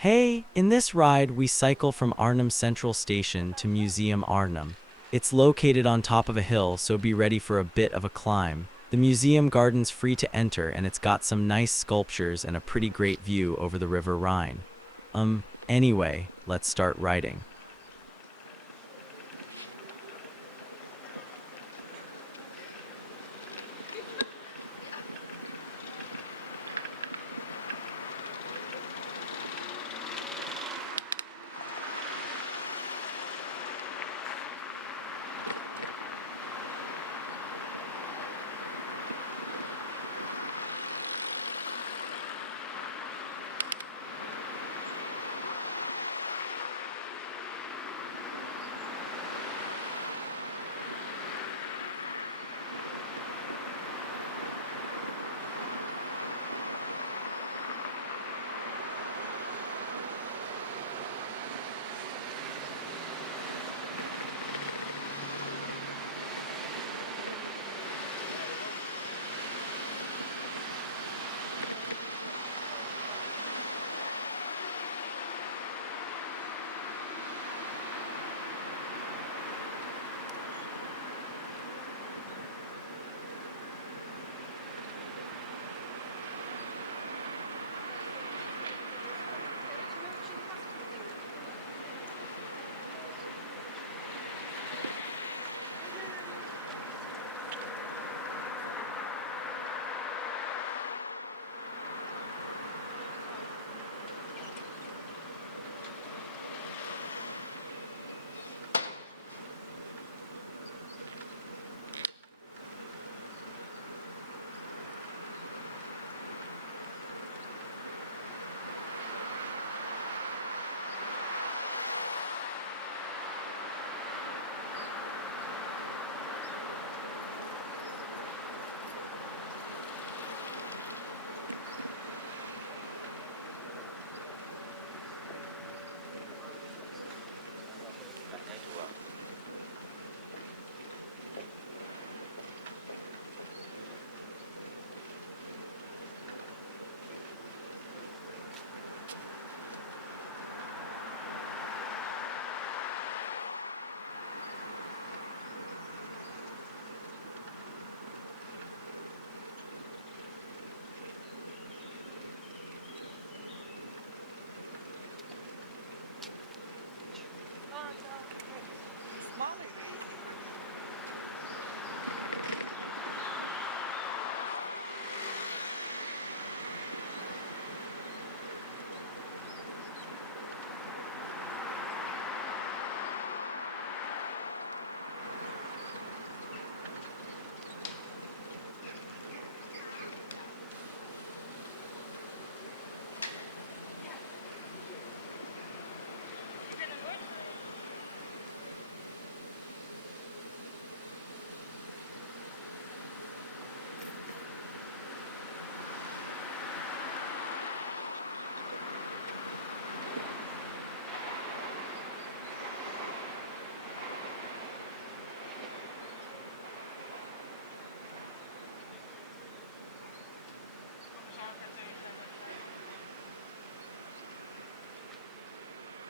Hey, in this ride, we cycle from Arnhem Central Station to Museum Arnhem. It's located on top of a hill, so be ready for a bit of a climb. The museum garden's free to enter, and it's got some nice sculptures and a pretty great view over the River Rhine. Anyway, let's start riding.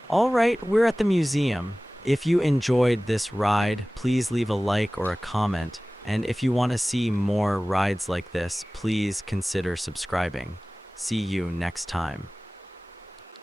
All right, we're at the museum. If you enjoyed this ride, please leave a like or a comment. And if you want to see more rides like this, please consider subscribing. See you next time.